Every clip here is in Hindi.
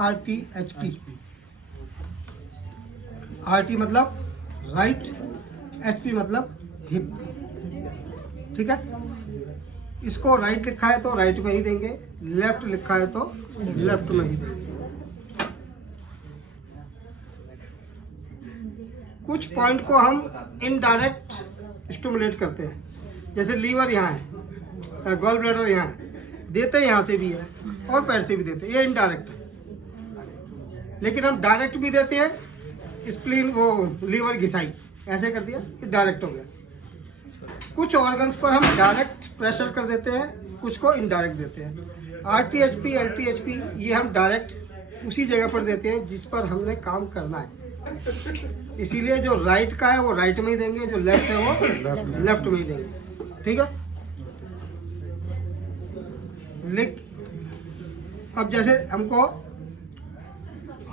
RTHP। RT मतलब राइट, HP मतलब हिप। ठीक है, इसको राइट लिखा है तो राइट में ही देंगे, लेफ्ट लिखा है तो लेफ्ट में ही देंगे। कुछ पॉइंट को हम इनडायरेक्ट स्टिमुलेट करते हैं, जैसे लीवर यहाँ है, गॉल ब्लैडर यहाँ है, देते यहाँ से भी है और पैर से भी देते हैं, ये इनडायरेक्ट है। लेकिन हम डायरेक्ट भी देते हैं, स्प्लीन वो लीवर घिसाई ऐसे कर दिया, ये डायरेक्ट हो गया। कुछ ऑर्गन्स पर हम डायरेक्ट प्रेशर कर देते हैं, कुछ को इनडायरेक्ट देते हैं। RTHP LTHP ये हम डायरेक्ट उसी जगह पर देते हैं जिस पर हमने काम करना है। इसीलिए जो राइट का है वो राइट में ही देंगे, जो लेफ्ट है वो लेफ्ट में ही देंगे। ठीक है, अब जैसे हमको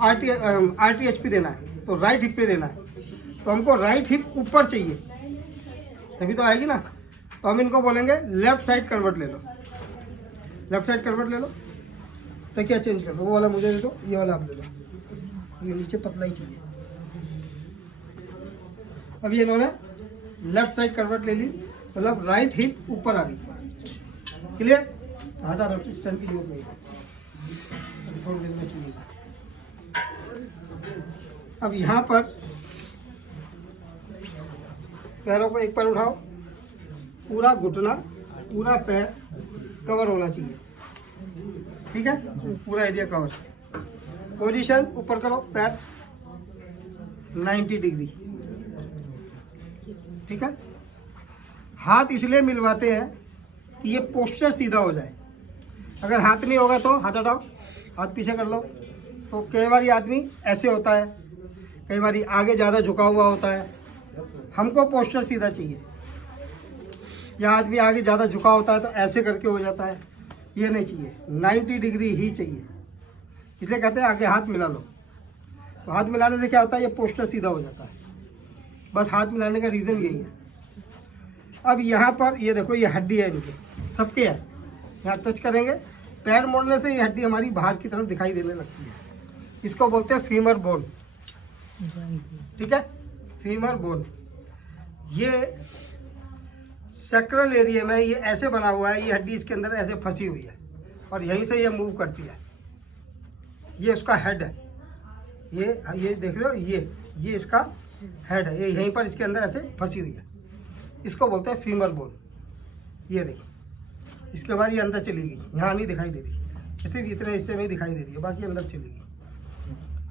RTHP देना है तो राइट हिप पे देना है, तो हमको राइट हिप ऊपर चाहिए तभी तो आएगी ना। तो हम इनको बोलेंगे लेफ्ट साइड करवट ले लो, लेफ्ट साइड करवट ले लो। तो क्या चेंज कर दो, वो वाला मुझे दे दो, ये वाला आप ले लो, ये नीचे पतला ही चाहिए। अब ये इन्होंने लेफ्ट साइड करवट ले ली, मतलब राइट हिप ऊपर आ गई। क्लियर, हटा दो, स्टैंड की जरूरत नहीं है, थोड़ी देर में चाहिए। अब यहाँ पर पैरों को एक पैर उठाओ, पूरा घुटना पूरा पैर कवर होना चाहिए। ठीक है, पूरा एरिया कवर। पोजीशन ऊपर करो, पैर 90 डिग्री। ठीक है, हाथ इसलिए मिलवाते हैं कि ये पोस्चर सीधा हो जाए। अगर हाथ नहीं होगा तो हाथ हटाओ, हाथ पीछे कर लो। तो कई बार आदमी ऐसे होता है, कई बार आगे ज़्यादा झुका हुआ होता है। हमको पोस्चर सीधा चाहिए, या आदमी आगे ज़्यादा झुका होता है तो ऐसे करके हो जाता है, ये नहीं चाहिए, 90 डिग्री ही चाहिए। इसलिए कहते हैं आगे हाथ मिला लो। तो हाथ मिलाने से क्या होता है, ये पोस्चर सीधा हो जाता है। बस हाथ मिलाने का रीज़न यही है। अब यहाँ पर ये देखो, ये हड्डी है, इनके सबके है, यहाँ टच करेंगे, पैर मोड़ने से ये हड्डी हमारी बाहर की तरफ दिखाई देने लगती है। इसको बोलते हैं फीमर बोन। ठीक है, फीमर बोन ये सैक्रल एरिया में ये ऐसे बना हुआ है, ये हड्डी इसके अंदर ऐसे फंसी हुई है और यहीं से ये मूव करती है। ये उसका हेड है, ये देख रहे हो, ये इसका हेड है, ये यहीं पर इसके अंदर ऐसे फंसी हुई है। इसको बोलते हैं फीमर बोन। ये देखिए, इसके बाद ये अंदर चली गई, यहाँ नहीं दिखाई दे रही, सिर्फ इतने हिस्से में ही दिखाई दे रही है, बाकी अंदर चली गई।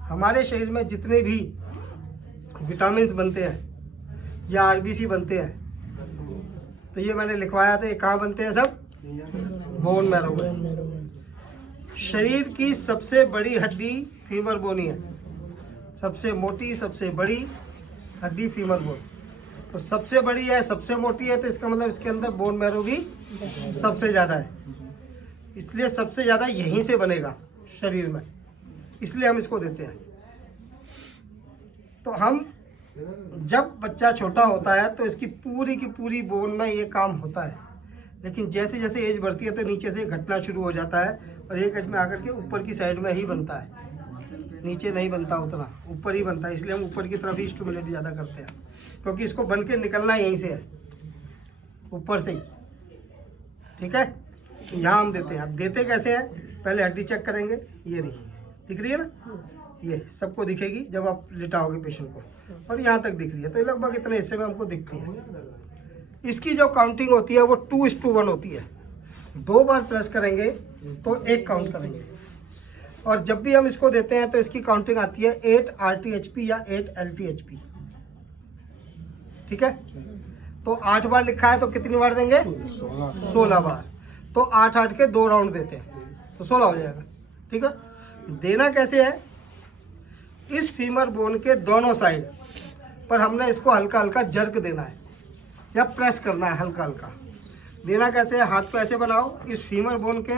हमारे शरीर में जितने भी विटामिन्स बनते हैं या RBC बनते हैं, तो ये मैंने लिखवाया था, ये कहाँ बनते हैं, सब बोन मैरो में। शरीर की सबसे बड़ी हड्डी फीमर बोन ही है, सबसे मोटी सबसे बड़ी हड्डी फीमर बोन। तो सबसे बड़ी है, सबसे मोटी है, तो इसका मतलब इसके अंदर बोन मैरो भी सबसे ज़्यादा है। इसलिए सबसे ज़्यादा यहीं से बनेगा शरीर में, इसलिए हम इसको देते हैं। तो हम जब बच्चा छोटा होता है तो इसकी पूरी की पूरी बोन में ये काम होता है, लेकिन जैसे जैसे एज बढ़ती है तो नीचे से घटना शुरू हो जाता है और एक एज में आकर के ऊपर की साइड में ही बनता है, नीचे नहीं बनता, उतना ऊपर ही बनता है। इसलिए हम ऊपर की तरफ ही स्टिमुलेट ज़्यादा करते हैं, क्योंकि इसको बन के निकलना यहीं से है, ऊपर से ही। ठीक है, तो यहाँ हम देते हैं। अब देते कैसे हैं, पहले हड्डी चेक करेंगे, ये रही, दिख रही है ना, ये सबको दिखेगी जब आप लिटाओगे पेशेंट को, और यहाँ तक दिख रही है, तो लगभग इतने हिस्से में हमको दिखती है। इसकी जो काउंटिंग होती है वो 2:1 होती है। 2 बार प्रेस करेंगे तो 1 काउंट करेंगे, और जब भी हम इसको देते हैं तो इसकी काउंटिंग आती है 8 RTHP या 8 LTHP। ठीक है, तो 8 बार लिखा है तो कितनी बार देंगे, 16 बार। तो 8-8 के 2 राउंड देते हैं तो 16 हो जाएगा। ठीक है, देना कैसे है, इस फीमर बोन के दोनों साइड पर हमने इसको हल्का हल्का जर्क देना है या प्रेस करना है, हल्का हल्का। देना कैसे है, हाथ को ऐसे बनाओ, इस फीमर बोन के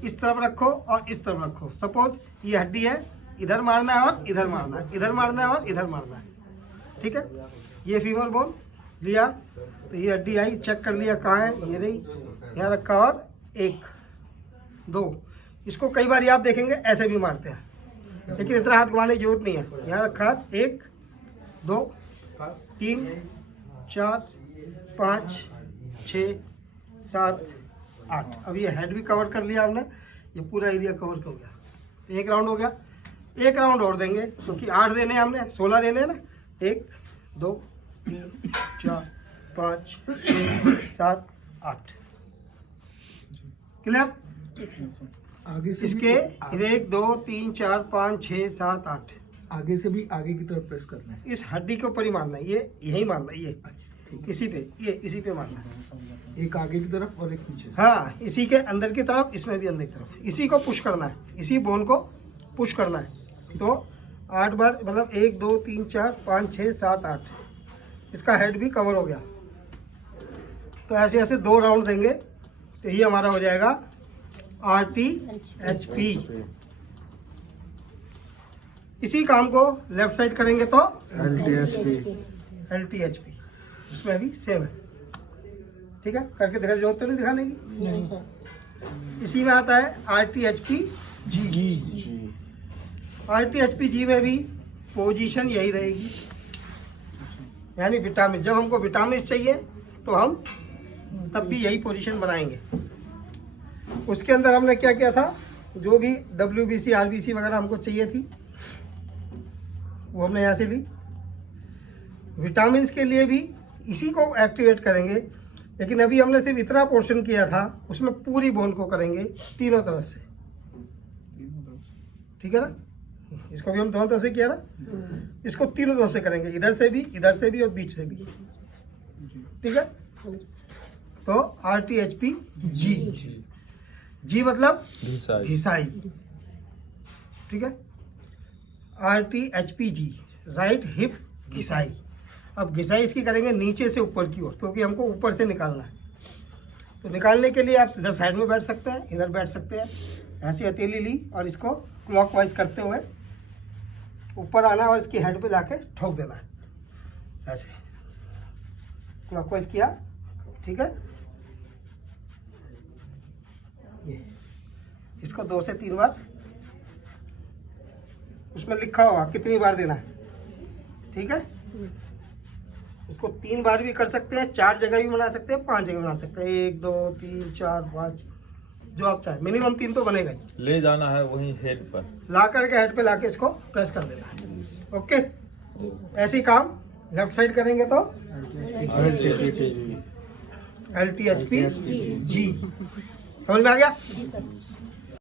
इस तरफ रखो और इस तरफ रखो। सपोज ये हड्डी है, इधर मारना है और इधर मारना है, इधर मारना है और इधर मारना है। ठीक है, ये फीमर बोन लिया तो ये हड्डी आई, चेक कर लिया कहाँ है, ये रही, यहाँ रखा, और 1 2। इसको कई बार आप देखेंगे ऐसे भी मारते हैं, लेकिन इतना हाथ घुमाने की जरूरत नहीं है। यहाँ रखा हाथ 1 2 3 4 5 6 7 8। अब ये हेड भी कवर कर लिया हमने, ये पूरा एरिया कवर हो गया। एक राउंड हो गया, एक राउंड और देंगे क्योंकि 8 देने हैं हमने, 16 देने हैं ना। 1 2 3 4 5 6 7 8। क्लियर? आगे से इसके 1 2 3 4 5 6 7 8 आगे से भी आगे की तरफ प्रेस करना है। इस हड्डी के ऊपर ही मारना है, ये यही मारना है, ये इसी पे, ये इसी पे मारना है। एक आगे की तरफ और एक पीछे। हाँ, इसी के अंदर की तरफ, इसमें भी अंदर की तरफ, इसी को पुश करना है, इसी बोन को पुश करना है। तो 8 बार, मतलब 1 2 3 4 5 6 7 8। इसका हेड भी कवर हो गया। तो ऐसे ऐसे 2 राउंड देंगे तो ये हमारा हो जाएगा RTHP। इसी काम को लेफ्ट साइड करेंगे तो LTHP। उसमें भी सेम है। ठीक है, करके देखा, जरूरत तो नहीं दिखाने की। इसी में आता है RTHP G। RTHP G में भी पोजीशन यही रहेगी, यानी विटामिन। जब हमको विटामिन चाहिए तो हम तब भी यही पोजीशन बनाएंगे। उसके अंदर हमने क्या किया था, जो भी WBC RBC वगैरह हमको चाहिए थी वो हमने यहाँ से ली। विटामिन के लिए भी इसी को एक्टिवेट करेंगे, लेकिन अभी हमने सिर्फ इतना पोर्शन किया था, उसमें पूरी बोन को करेंगे तीनों तरफ से। ठीक है ना, इसको भी हम दोनों तरफ से किया ना, इसको तीनों तरफ से करेंगे, इधर से भी और बीच से भी। ठीक है, तो RTHP G मतलब घिसाई। ठीक है, RTHP G राइट हिप घिसाई। अब घिसाई इसकी करेंगे नीचे से ऊपर की ओर, क्योंकि हमको ऊपर से निकालना है। तो निकालने के लिए आप इधर साइड में बैठ सकते हैं, इधर बैठ सकते हैं। ऐसी हथेली ली और इसको क्लॉकवाइज करते हुए ऊपर आना और इसकी हेड पे लाके ठोक देना है। ऐसे क्लॉकवाइज किया। ठीक है, ये इसको 2 से 3 बार, उसमें लिखा होगा कितनी बार देना है। ठीक है, इसको 3 बार भी कर सकते हैं, 4 जगह भी बना सकते हैं, 5 जगह बना सकते हैं। 1 2 3 4 5, जो आप चाहे। मिनिमम 3 तो बनेगा ही। ले जाना है वहीं हेड पर, ला करके हेड पे लाके इसको प्रेस कर देना है। ओके, ऐसे ही काम लेफ्ट साइड करेंगे तो LTHP G। समझ में आ गया?